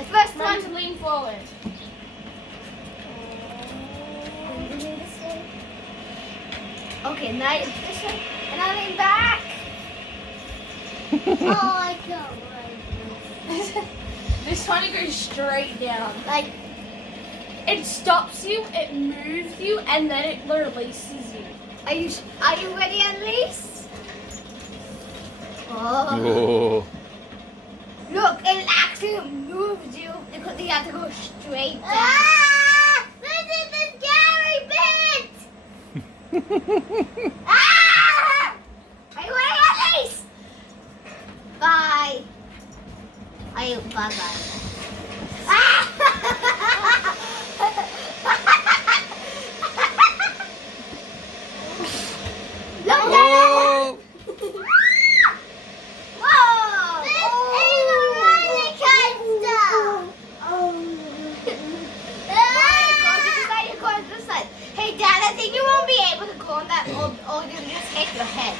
The first Remember one. to lean forward. Okay, now it's this way. And I lean back. Oh, I can't like This one it goes straight down. Like, It stops you, it moves you, and then it releases you. are you ready, Annalise? Oh. Oh. Look, it actually moves you because you have to go straight down. Ah! This is the scary bit! Ah! Are you ready, Annalise? Bye. Bye-bye. Ah! Look, Oh. whoa! This is a roller coaster! Hey, Dad, I think you won't be able to go on that, or you'll just hit your head.